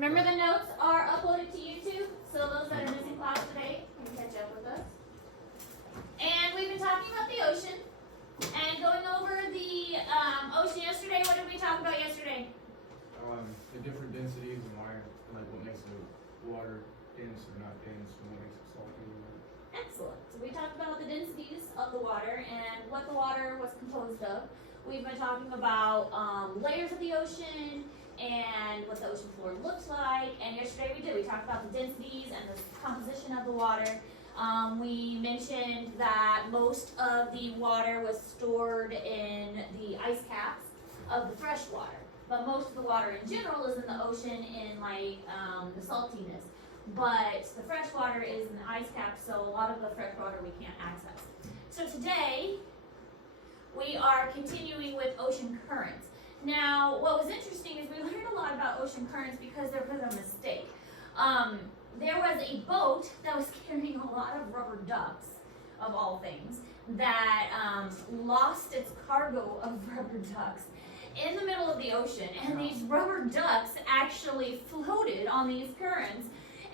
Remember, the notes are uploaded to YouTube, so those that are missing class today can catch up with us. And we've been talking about the ocean and going over the ocean yesterday. What did we talk about yesterday? The different densities and why, like what makes the water dense or not dense, and what makes it salty. Excellent. So we talked about the densities of the water and what the water was composed of. We've been talking about layers of the ocean and what the ocean floor looks like. And yesterday we talked about the densities and the composition of the water. We mentioned that most of the water was stored in the ice caps of the fresh water. But most of the water in general is in the ocean in like the saltiness. But the fresh water is in the ice cap, so a lot of the fresh water we can't access. So today, we are continuing with ocean currents. Now, what was interesting is we learned a lot about ocean currents because there was a mistake. There was a boat that was carrying a lot of rubber ducks, of all things, that lost its cargo of rubber ducks in the middle of the ocean, and these rubber ducks actually floated on these currents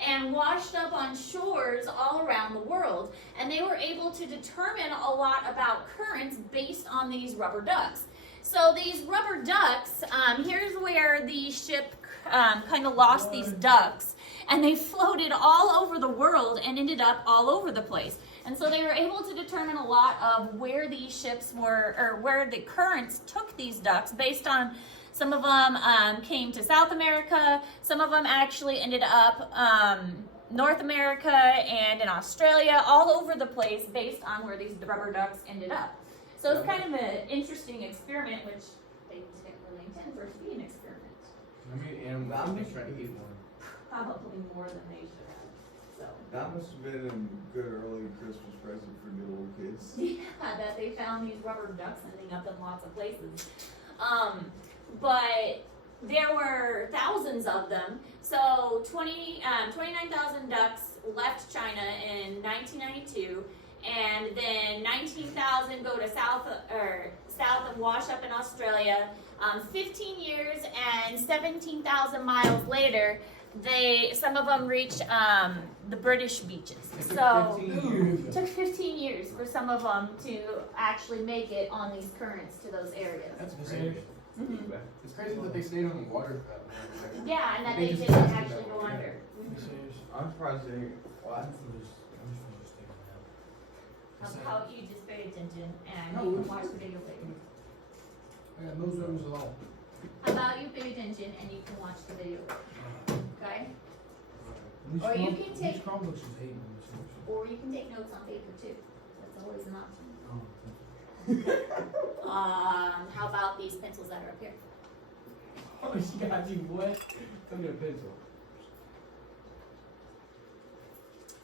and washed up on shores all around the world. And they were able to determine a lot about currents based on these rubber ducks. So these rubber ducks, here's where the ship kind of lost these ducks, and they floated all over the world and ended up all over the place. And so they were able to determine a lot of where these ships were, or where the currents took these ducks based on some of them came to South America, some of them actually ended up North America and in Australia, all over the place based on where these rubber ducks ended up. So it's kind of an interesting experiment, which they didn't really intend for it to be an experiment. I mean, animals, they try to eat more. Probably more than they should have. So. That must have been a good early Christmas present for the little kids. Yeah, that they found these rubber ducks ending up in lots of places. But there were thousands of them. So 29,000 ducks left China in 1992, and then 19,000 go to south and wash up in Australia. 15 years and 17,000 miles later, some of them reached the British beaches. So it took 15 years for some of them to actually make it on these currents to those areas. That's crazy. Mm-hmm. It's crazy that they stayed on the water for that long. Yeah, and that they just didn't passed actually that go way. under. I'm surprised they. What? How about you just pay attention and No, you we- can watch the video later? I got no service at all. How about you pay attention and you can watch the video later? Okay? Or you can take- These Chromebooks is 8 minutes. Or you can take notes on paper too. That's always an option. Oh, How about these pencils that are up here? oh, she got you, boy. Come get a pencil.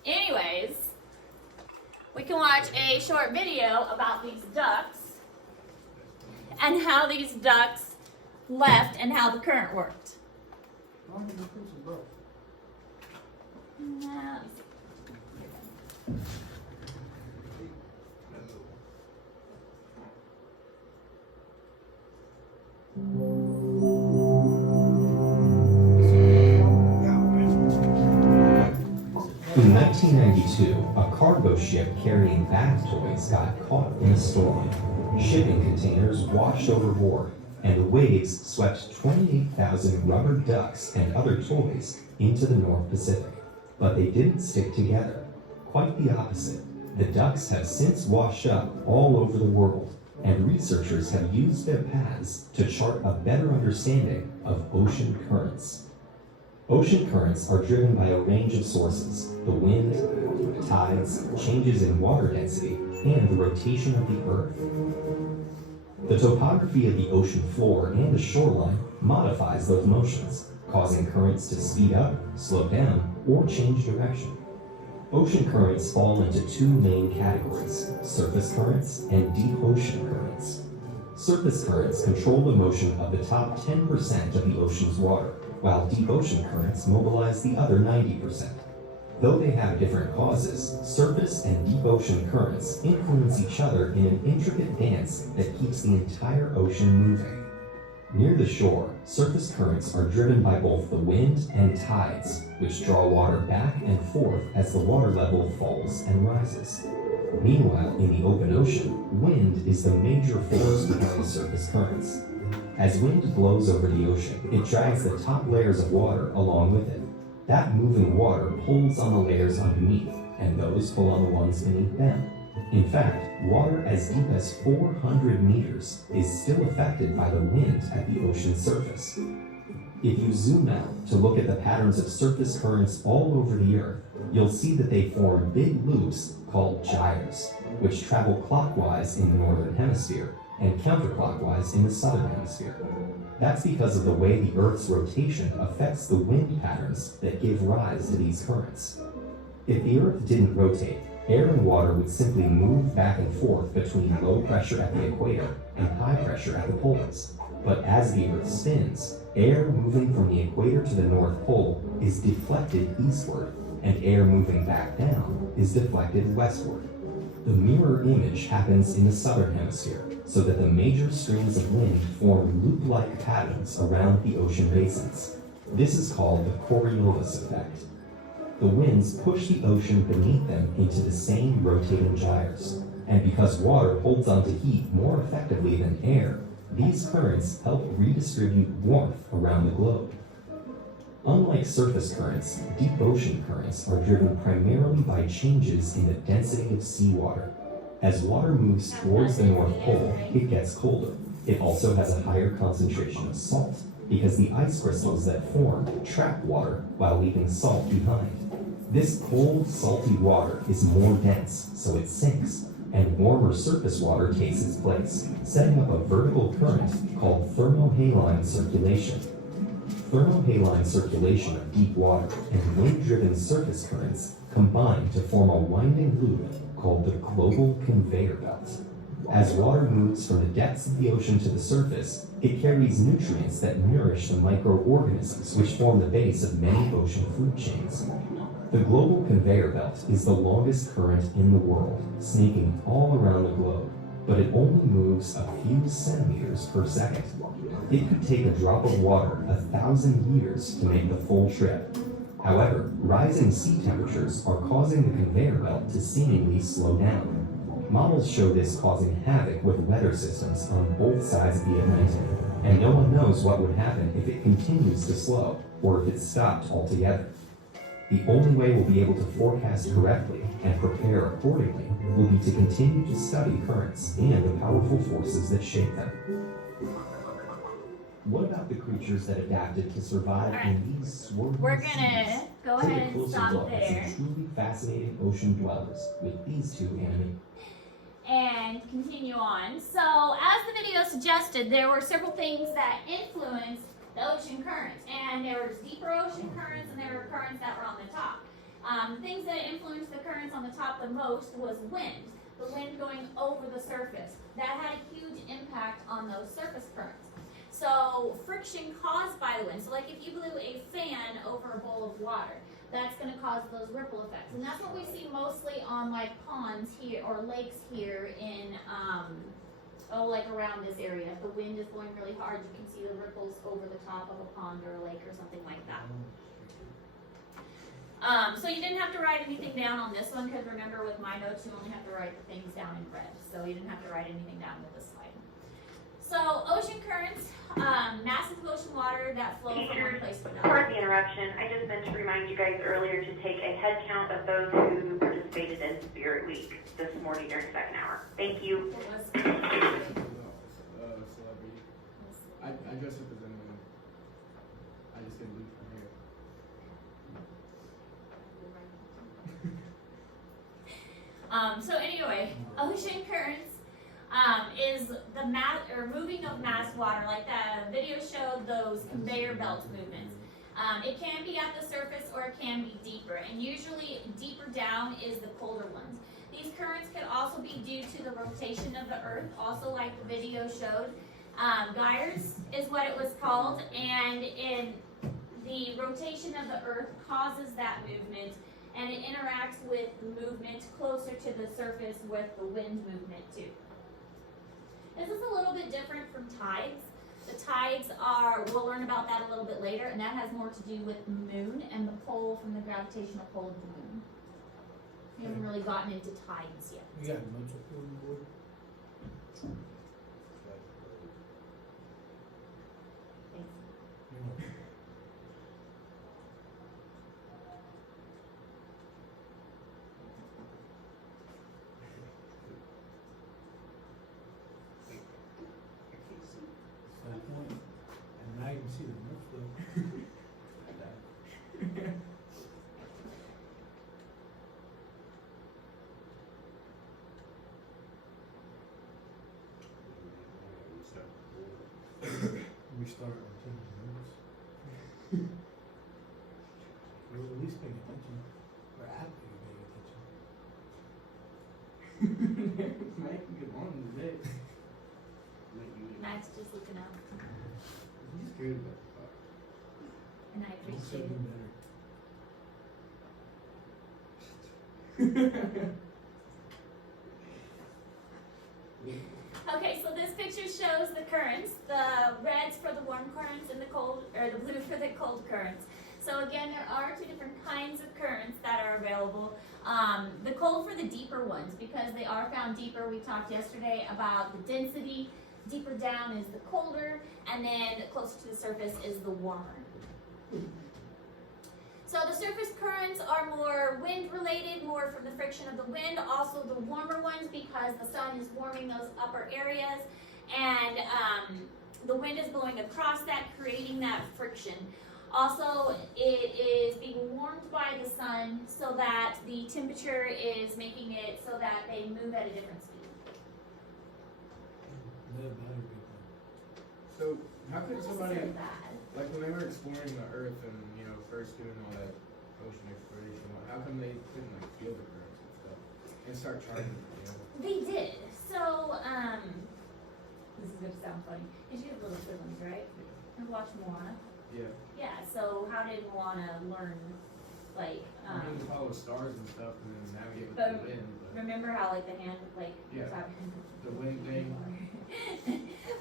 Anyways, we can watch a short video about these ducks and how these ducks left and how the current worked. Oh, the pencil broke. Now, let me see. In 1992, a cargo ship carrying bath toys got caught in a storm. Shipping containers washed overboard, and the waves swept 28,000 rubber ducks and other toys into the North Pacific. But they didn't stick together. Quite the opposite. The ducks have since washed up all over the world, and researchers have used their paths to chart a better understanding of ocean currents. Ocean currents are driven by a range of sources: the wind, tides, changes in water density, and the rotation of the Earth. The topography of the ocean floor and the shoreline modifies those motions, causing currents to speed up, slow down, or change direction. Ocean currents fall into two main categories: surface currents and deep ocean currents. Surface currents control the motion of the top 10% of the ocean's water, while deep ocean currents mobilize the other 90%. Though they have different causes, surface and deep ocean currents influence each other in an intricate dance that keeps the entire ocean moving. Near the shore, surface currents are driven by both the wind and tides, which draw water back and forth as the water level falls and rises. Meanwhile, in the open ocean, wind is the major force behind surface currents. As wind blows over the ocean, it drags the top layers of water along with it. That moving water pulls on the layers underneath, and those pull on the ones beneath them. In fact, water as deep as 400 meters is still affected by the wind at the ocean's surface. If you zoom out to look at the patterns of surface currents all over the Earth, you'll see that they form big loops called gyres, which travel clockwise in the northern hemisphere and counterclockwise in the southern hemisphere. That's because of the way the Earth's rotation affects the wind patterns that give rise to these currents. If the Earth didn't rotate, air and water would simply move back and forth between low pressure at the equator and high pressure at the poles. But as the Earth spins, air moving from the equator to the North Pole is deflected eastward, and air moving back down is deflected westward. The mirror image happens in the southern hemisphere, so that the major streams of wind form loop-like patterns around the ocean basins. This is called the Coriolis effect. The winds push the ocean beneath them into the same rotating gyres, and because water holds onto heat more effectively than air, these currents help redistribute warmth around the globe. Unlike surface currents, deep ocean currents are driven primarily by changes in the density of seawater. As water moves towards the North Pole, it gets colder. It also has a higher concentration of salt, because the ice crystals that form trap water while leaving salt behind. This cold, salty water is more dense, so it sinks, and warmer surface water takes its place, setting up a vertical current called thermohaline circulation. Thermohaline circulation of deep water and wind-driven surface currents combine to form a winding loop called the global conveyor belt. As water moves from the depths of the ocean to the surface, it carries nutrients that nourish the microorganisms which form the base of many ocean food chains. The global conveyor belt is the longest current in the world, snaking all around the globe, but it only moves a few centimeters per second. It could take a drop of water 1,000 years to make the full trip. However, rising sea temperatures are causing the conveyor belt to seemingly slow down. Models show this causing havoc with weather systems on both sides of the Atlantic, and no one knows what would happen if it continues to slow, or if it stopped altogether. The only way we'll be able to forecast correctly and prepare accordingly will be to continue to study currents and the powerful forces that shape them. What about the creatures that adapted to survive in these swirling We're seas? gonna go Take ahead a and closer stop look at there some truly fascinating ocean dwellers with these two animals. and continue on. So, as the video suggested, there were several things that influenced the ocean currents, and there were deeper ocean currents and there were currents that were on the top. Things that influenced the currents on the top the most was wind, the wind going over the surface. That had a huge impact on those surface currents. So friction caused by the wind, so like if you blew a fan over a bowl of water, that's going to cause those ripple effects. And that's what we see mostly on like ponds here or lakes here in like around this area. If the wind is blowing really hard, you can see the ripples over the top of a pond or a lake or something like that. So you didn't have to write anything down on this one, because remember with my notes you only have to write the things down in red. So you didn't have to write anything down with this slide. So ocean currents, massive ocean water that flow from one place to another. Pardon the interruption. I just meant to remind you guys earlier to take a head count of those who participated in Spirit Week this morning during second hour. Thank you. What was Celebrity. I dressed up as anyone. I just didn't leave from here. So anyway, ocean currents is the moving of mass water, like the video showed those conveyor belt movements. It can be at the surface or it can be deeper, and usually deeper down is the colder ones. These currents could also be due to the rotation of the earth, also like the video showed. Gyres is what it was called, and in the rotation of the earth causes that movement, and it interacts with movement closer to the surface with the wind movement too. This is a little bit different from tides. The tides are, we'll learn about that a little bit later, and that has more to do with the moon and the pull from the gravitational pull of the moon. We haven't really gotten into tides yet. We got a bunch of food on board. Thanks. It's that point. And now you can see the North Slope. We start on taking notes. We're at least paying attention. We're actively paying attention. Mike, good morning today. Max just looking out, He's good about the fuck. and I Don't say appreciate do it. Okay, so this picture shows the currents, the reds for the warm currents and the cold, or the blue for the cold currents. So again, there are two different kinds of currents that are available. The cold for the deeper ones, because they are found deeper. We talked yesterday about the density. Deeper down is the colder, and then closer to the surface is the warmer. So the surface currents are more wind related, more from the friction of the wind. Also the warmer ones because the sun is warming those upper areas, and the wind is blowing across that, creating that friction. Also, it is being warmed by the sun so that the temperature is making it so that they move at a different speed. Live better people. So, how could Not somebody, necessarily bad. like when they were exploring the earth and, you know, first doing all that ocean exploration, how come they couldn't like feel the currents and stuff and start charting it, you know? They did. So, this is gonna sound funny. Cause you have little siblings, right? And watch Moana. Yeah. Yeah, so how did Moana learn, like, I mean, to follow stars and stuff and then navigate with But the wind, but remember how, like, the hand, like, Yeah. talking- the wind thing.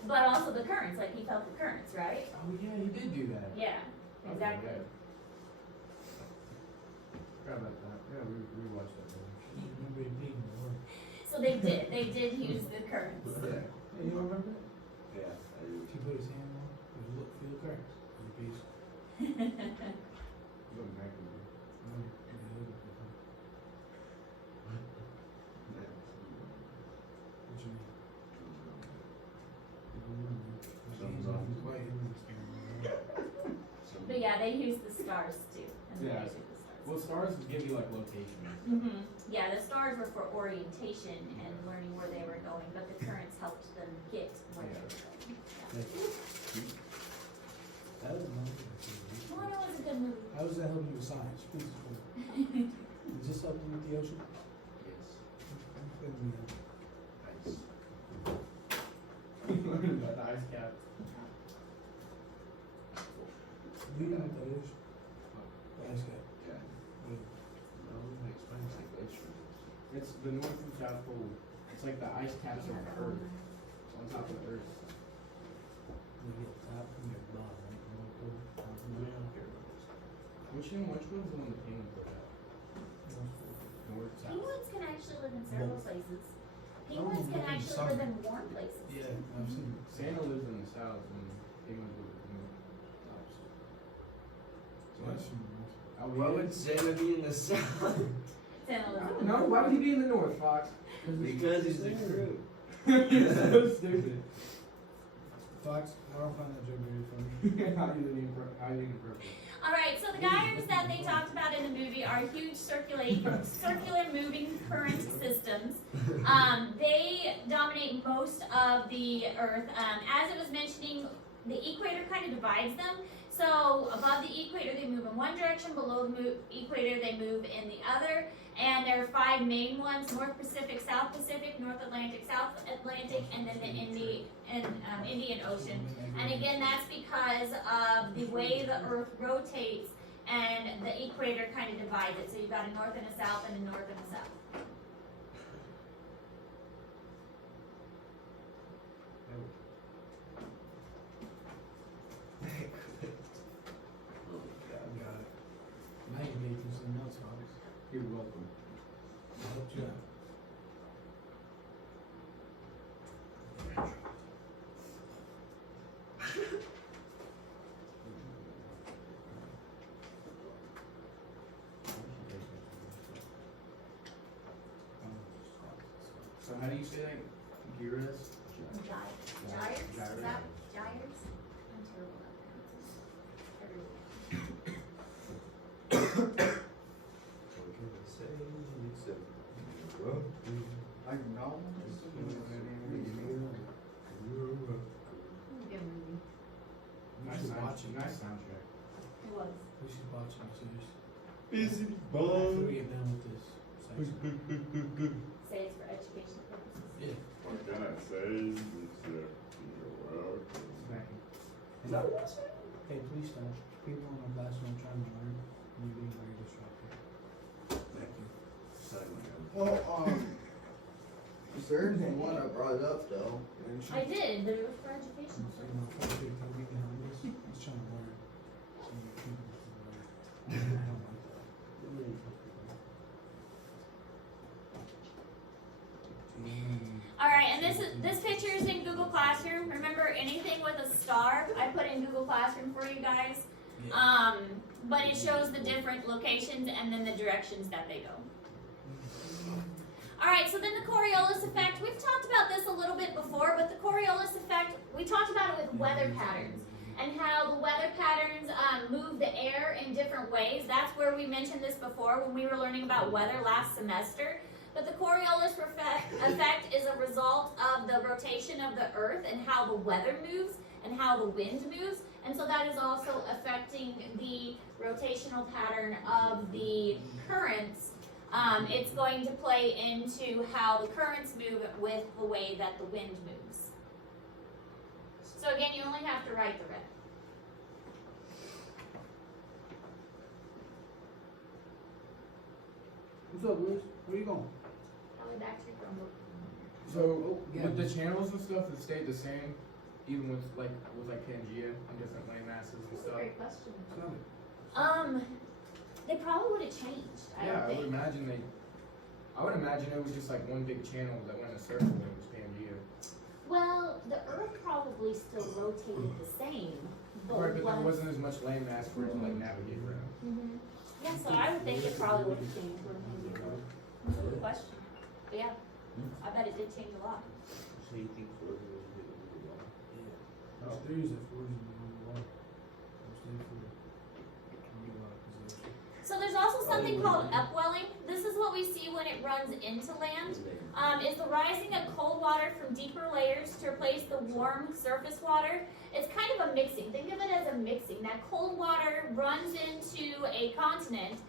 But also the currents, like, he felt the currents, right? Oh yeah, he did do that. Yeah, Okay, exactly. yeah. Forgot about that. Yeah, we watched that movie. Remember it being warm. So they did use the currents. Yeah. Hey, you don't remember? Yeah, I do. She put his hand on, he was look, feel the currents. And the piece. Look back at me. What you mean? Something's off. Quite interesting. But yeah, they use the stars too. And Yeah. they use the stars. Well, stars give you like location. Yeah, the stars were for orientation and learning where they were going, but the currents helped them get where they were going. Yeah. That was nice. Moana was a good movie. How does that help you with science? Please explain. Is this helping with the ocean? Yes. Explain to me that. Nice. Learning about the ice cap. Do you know what that is? The ice cap. Yeah. What- Well, it explains the glaciers. It's the North and South Pole. It's like the ice caps of the Earth. It's on top of the Earth. You get top and your bottom, right? North Pole, top and bottom. Which one's the one the penguin put out? North Pole. North, South. Penguins can actually live in several places. Oh, Penguins can live in actually summer. live in warm places. Yeah, I've seen it. Santa lives in the South and penguins live in the opposite. So I've that's, seen it. oh, Why yeah. would Santa be in the south? Santa I lives don't in know. Why would he be in the North, Fox? Because he's the crew. He's so stupid. Fox, I don't find that joke very funny. Highly inappropriate. All right, so the gyres that they talked about in the movie are huge circular moving current systems. They dominate most of the Earth. As it was mentioning, the equator kind of divides them. So above the equator, they move in one direction. Below the equator, they move in the other. And there are 5 main ones: North Pacific, South Pacific, North Atlantic, South Atlantic, and then the Indian Ocean. And again, that's because of the way the Earth rotates, and the equator kind of divides it. So you've got a north and a south, and a north and a south. You're welcome. I'll help you out. So how do you say that? Gyres? Gyres? Is that gyres? I'm terrible at pronouncing. What can I say except well, I know. Nice soundtrack. Nice soundtrack. It was. We should watch it, seriously. busy After we get done with this section. Say it's for educational purposes. Yeah. What can I say except you're welcome? Hey, please stop. People on the classroom trying to learn, and you're being very disruptive. Thank you. Well, there's one I brought up though. I did, but it was for educational So, purposes. fuck you, come get behind this. He's trying to learn. And you're keeping it from learning. I don't like that. Alright, and this picture is in Google Classroom. Remember, anything with a star, I put in Google Classroom for you guys. Yeah. But it shows the different locations and then the directions that they go. Alright, so then the Coriolis effect. We've talked about this a little bit before, but the Coriolis effect, we talked about it with weather patterns and how the weather patterns move the air in different ways. That's where we mentioned this before when we were learning about weather last semester. But the Coriolis effect is a result of the rotation of the Earth and how the weather moves and how the wind moves. And so that is also affecting the rotational pattern of the currents. It's going to play into how the currents move with the way that the wind moves. So again, you only have to write the red. What's up, Liz? Where you going? Probably back to your Chromebook. So Yeah. with the channels and stuff that stayed the same, even with Pangea and different land masses and That's a stuff. great question. Tell me. They probably would have changed. Yeah, I I would would think. imagine I would imagine it was just like one big channel that went in a circle and it was Pangea. Well, the Earth probably still rotated the same. Right, but there once- wasn't as much land mass for it to like navigate around. Mhm. Yeah, so I would think it probably would have changed when we were. That's a good question. But yeah, I bet it did change a lot. So you think Florida was a bit of a lot? Yeah. There's theories that Florida's gonna be on the water. I'm staying for it. Can get a lot of possession. So there's also something called upwelling. This is what we see when it runs into land. Is the rising of cold water from deeper layers to replace the warm surface water. It's kind of a mixing. Think of it as a mixing. That cold water runs into a continent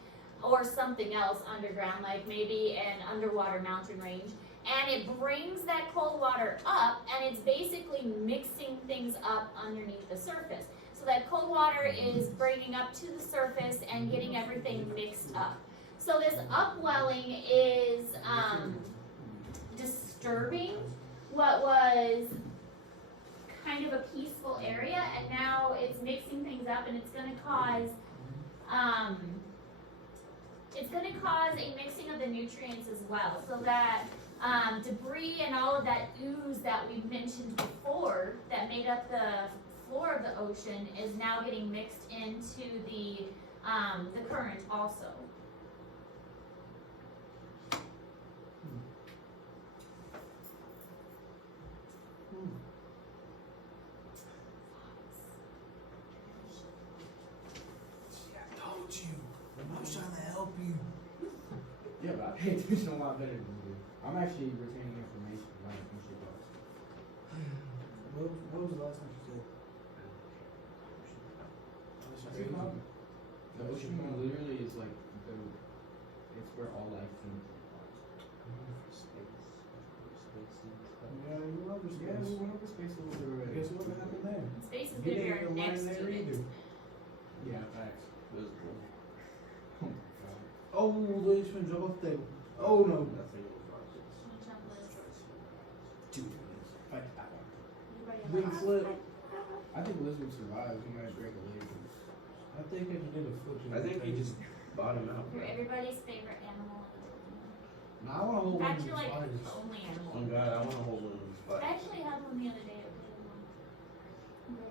or something else underground, like maybe an underwater mountain range, and it brings that cold water up, and it's basically mixing things up underneath the surface. So that cold water is bringing up to the surface and getting everything mixed up. So this upwelling is disturbing what was kind of a peaceful area, and now it's mixing things up, and it's going to cause a mixing of the nutrients as well, so that debris and all of that ooze that we mentioned before that made up the floor of the ocean is now getting mixed into the current also. I told you. I was trying to help you. Yeah, but I pay attention a lot better than you do. I'm actually retaining information when I finish your books. What was the last thing you said? The ocean one literally is like it's where all life came from. Yeah, you love this Yeah, we went over space a little bit already. Guess what happened there? Space has You been didn't here even next learn to there it. either. Yeah, facts. Visible. Oh my god. Oh, Luis been drove off the table. Oh no. Nothing was rockets. Fight. Everybody Big else? flip. I think Liz would survive. He might break a leg. I think I can do the flip. I think he just Bottom out. You're everybody's favorite animal in the world. Now, I wanna hold In one fact, of you're the like spiders. the only animal. Oh God, I wanna hold one of these I spiders. actually had one the other day. It was one.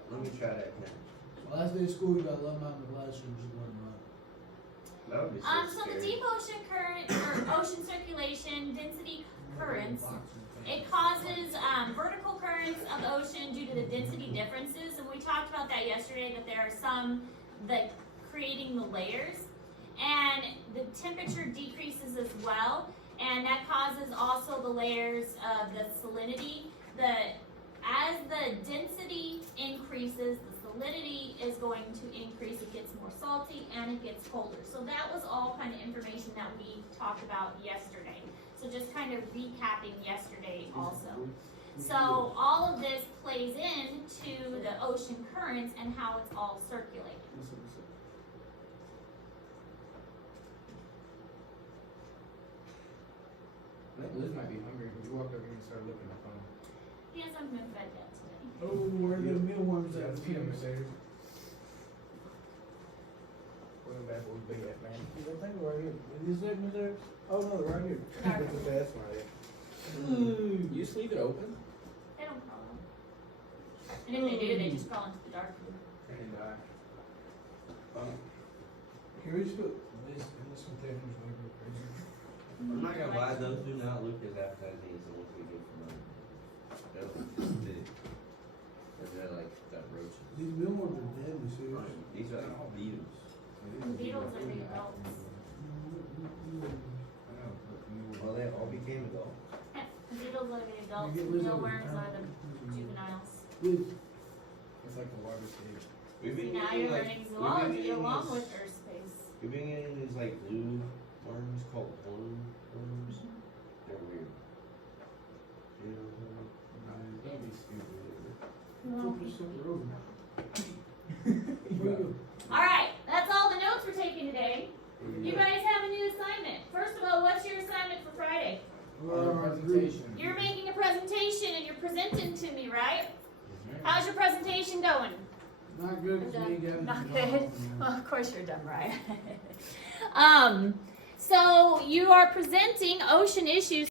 Let me try that now. Last day of school, you gotta let them out in the classroom, just let them out. That would be so So the scary. deep ocean current or ocean circulation density currents, it causes vertical currents of the ocean due to the density differences, and we talked about that yesterday. That there are some that creating the layers, and the temperature decreases as well, and that causes also the layers of the salinity. As the density increases, the salinity is going to increase. It gets more salty and it gets colder. So that was all kind of information that we talked about yesterday. So just kind of recapping yesterday also. So all of this plays into the ocean currents and how it's all circulating. I think Liz might be hungry, because you walked over here and started looking at the phone. He hasn't been fed yet today. Oh, where are the mealworms Yeah, at? let's feed him, Mercedes. Going back where we big at, man. I think right here. Is it there? Oh, no, right here. Dark. That's right. You just leave it open? They don't crawl out. And if they do, they just crawl into the dark room. And, Can we just put this container's like go crazy? I'm not gonna lie, those do not look as appetizing as the ones we get from them. They look big. They're like that roach. These mealworms are deadly serious. These are like beetles. Beetles are the adults. Well, they all became adults. The beetles are the adults, You get the lizard mealworms with are the juveniles. Liz, it's like the water stage. We've been Now getting you're like, learning we've been zoology getting along these- with Earth space. We've been getting these like blue worms called worms. They're weird. You know what I'm talking Don't be stupid. No. put this over over. Alright, that's all the notes we're taking today. You guys have a new assignment. First of all, what's your assignment for Friday? Presentation. You're making a presentation and you're presenting to me, right? Yes, ma'am. How's your presentation going? Not good, 'cause we ain't got Not anything good. on, Well, man. of course you're dumb, right? So you are presenting ocean issues